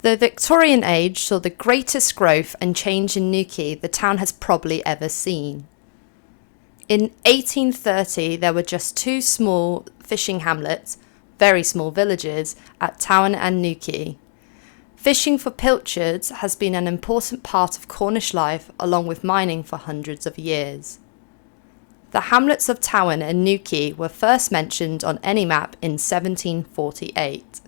The Victorian age saw the greatest growth and change in Newquay the town has probably ever seen. In 1830, there were just two small fishing hamlets, very small villages, at Towen and Newquay. Fishing for pilchards has been an important part of Cornish life, along with mining for hundreds of years. The hamlets of Towen and Newquay were first mentioned on any map in 1748.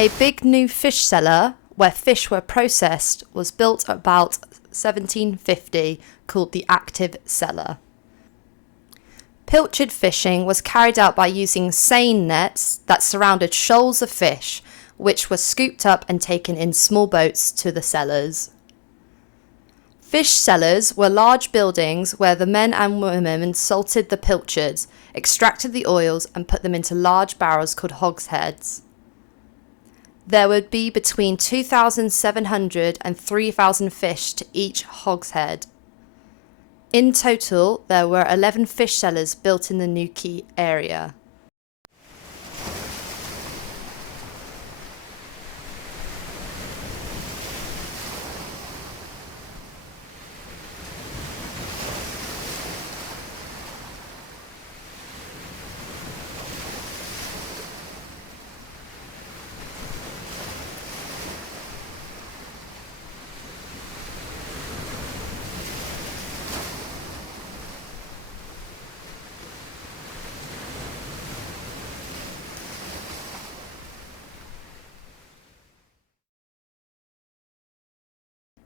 A big new fish cellar, where fish were processed, was built about 1750, called the active cellar. Pilchard fishing was carried out by using seine nets that surrounded shoals of fish, which were scooped up and taken in small boats to the cellars. Fish cellars were large buildings where the men and women salted the pilchards, extracted the oils and put them into large barrels called hogsheads. There would be between 2,700 and 3,000 fish to each hogshead. In total, there were 11 fish cellars built in the Newquay area.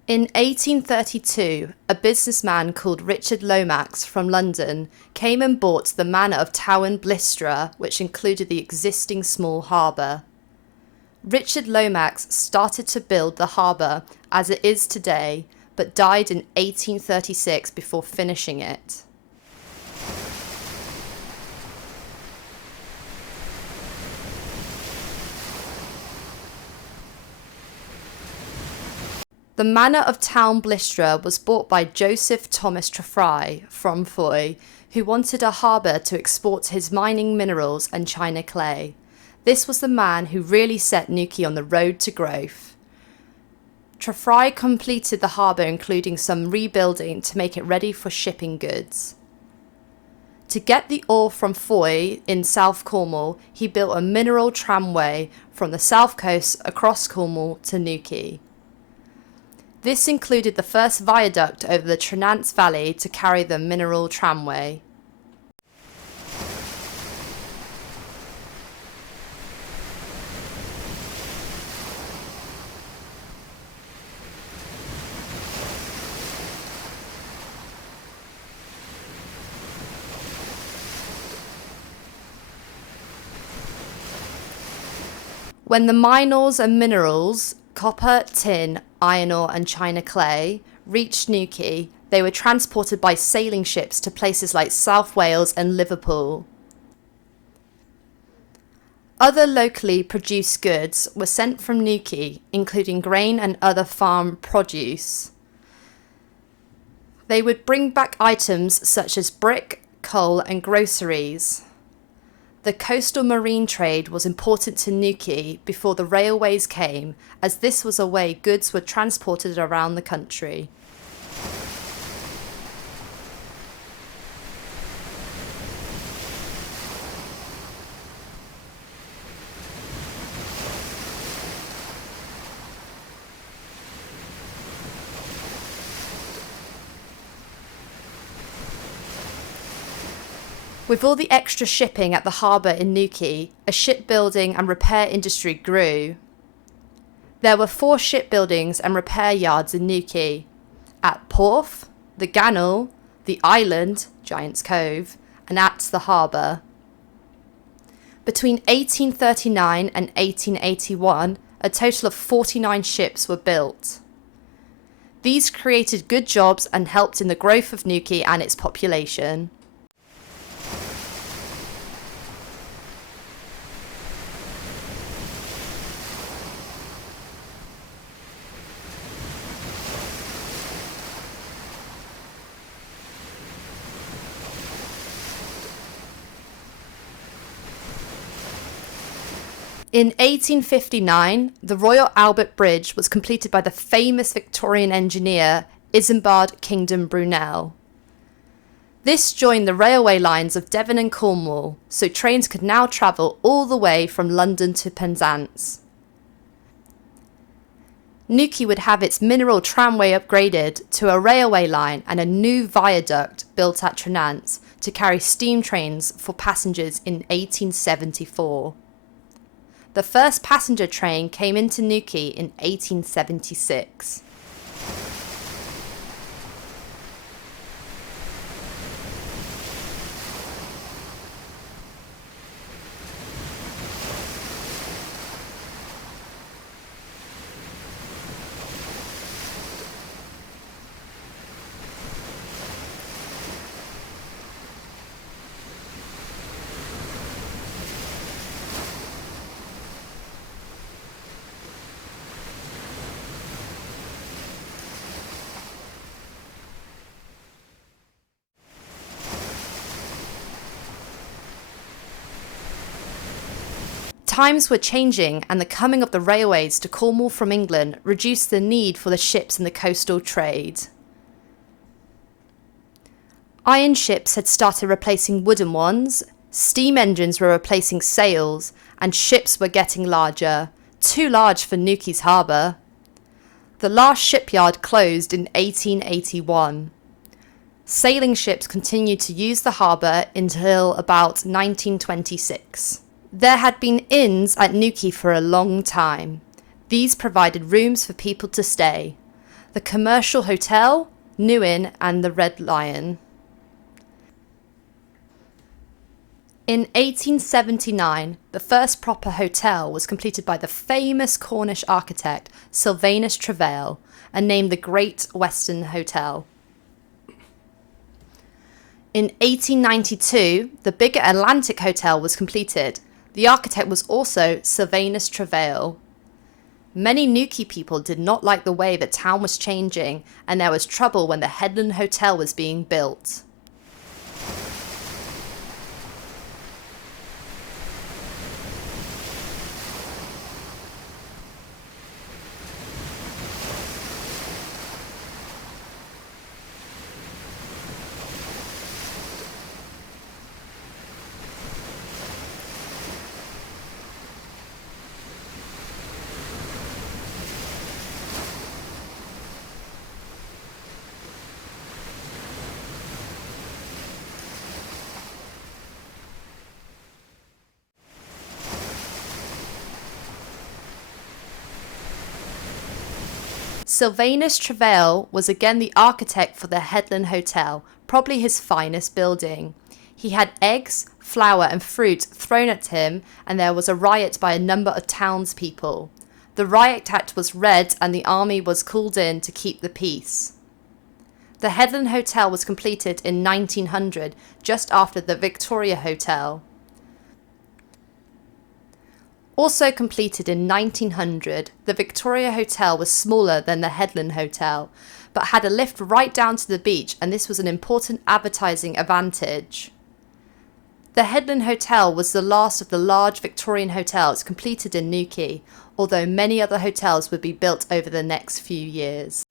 In 1832, a businessman called Richard Lomax from London came and bought the manor of Towen Blistra, which included the existing small harbour. Richard Lomax started to build the harbour as it is today, but died in 1836 before finishing it. The manor of Towen Blistra was bought by Joseph Thomas Trefry from Foy, who wanted a harbour to export his mining minerals and china clay. This was the man who really set Newquay on the road to growth. Trefry completed the harbour, including some rebuilding to make it ready for shipping goods. To get the ore from Foy in South Cornwall, he built a mineral tramway from the south coast across Cornwall to Newquay. This included the first viaduct over the Trenance Valley to carry the mineral tramway. When the mine ores and minerals, copper, tin, iron ore and china clay, reached Newquay, they were transported by sailing ships to places like South Wales and Liverpool. Other locally produced goods were sent from Newquay, including grain and other farm produce. They would bring back items such as brick, coal and groceries. The coastal marine trade was important to Newquay before the railways came, as this was a way goods were transported around the country. With all the extra shipping at the harbour in Newquay, a shipbuilding and repair industry grew. There were 4 shipbuildings and repair yards in Newquay, at Porth, the Gannel, the Island, Giant's Cove, and at the harbour. Between 1839 and 1881, a total of 49 ships were built. These created good jobs and helped in the growth of Newquay and its population. In 1859, the Royal Albert Bridge was completed by the famous Victorian engineer Isambard Kingdom Brunel. This joined the railway lines of Devon and Cornwall, so trains could now travel all the way from London to Penzance. Newquay would have its mineral tramway upgraded to a railway line and a new viaduct built at Trenance to carry steam trains for passengers in 1874. The first passenger train came into Newquay in 1876. Times were changing, and the coming of the railways to Cornwall from England reduced the need for the ships in the coastal trade. Iron ships had started replacing wooden ones, steam engines were replacing sails, and ships were getting larger, too large for Newquay's harbour. The last shipyard closed in 1881. Sailing ships continued to use the harbour until about 1926. There had been inns at Newquay for a long time. These provided rooms for people to stay. The Commercial Hotel, New Inn, and the Red Lion. In 1879, the first proper hotel was completed by the famous Cornish architect Sylvanus Travail and named the Great Western Hotel. In 1892, the bigger Atlantic Hotel was completed. The architect was also Sylvanus Travail. Many Newquay people did not like the way the town was changing, and there was trouble when the Headland Hotel was being built. Sylvanus Travail was again the architect for the Headland Hotel, probably his finest building. He had eggs, flour and fruit thrown at him, and there was a riot by a number of townspeople. The Riot Act was read and the army was called in to keep the peace. The Headland Hotel was completed in 1900, just after the Victoria Hotel. Also completed in 1900, the Victoria Hotel was smaller than the Headland Hotel, but had a lift right down to the beach, and this was an important advertising advantage. The Headland Hotel was the last of the large Victorian hotels completed in Newquay, although many other hotels would be built over the next few years.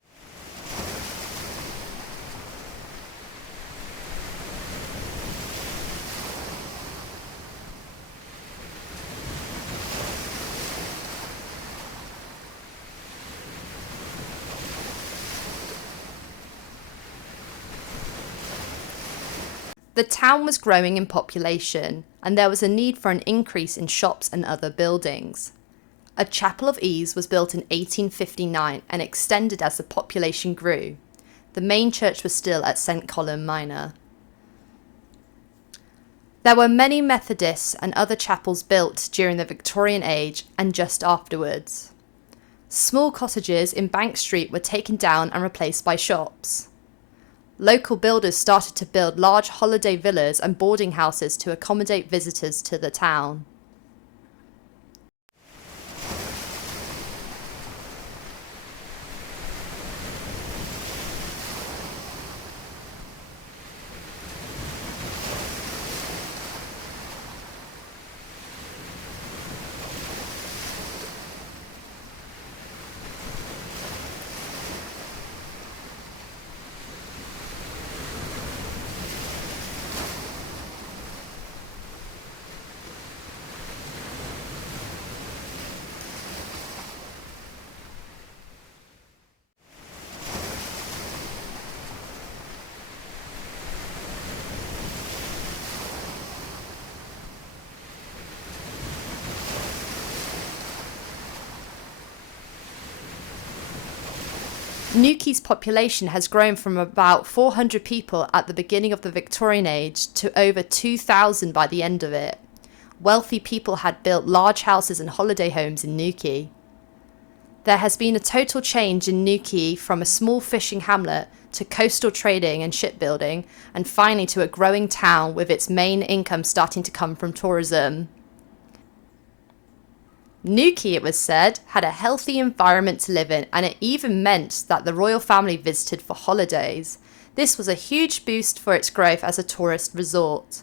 The town was growing in population, and there was a need for an increase in shops and other buildings. A chapel of ease was built in 1859 and extended as the population grew. The main church was still at St. Columb Minor. There were many Methodists and other chapels built during the Victorian age and just afterwards. Small cottages in Bank Street were taken down and replaced by shops. Local builders started to build large holiday villas and boarding houses to accommodate visitors to the town. Newquay's population has grown from about 400 people at the beginning of the Victorian age to over 2,000 by the end of it. Wealthy people had built large houses and holiday homes in Newquay. There has been a total change in Newquay from a small fishing hamlet to coastal trading and shipbuilding, and finally to a growing town with its main income starting to come from tourism. Newquay, it was said, had a healthy environment to live in, and it even meant that the royal family visited for holidays. This was a huge boost for its growth as a tourist resort.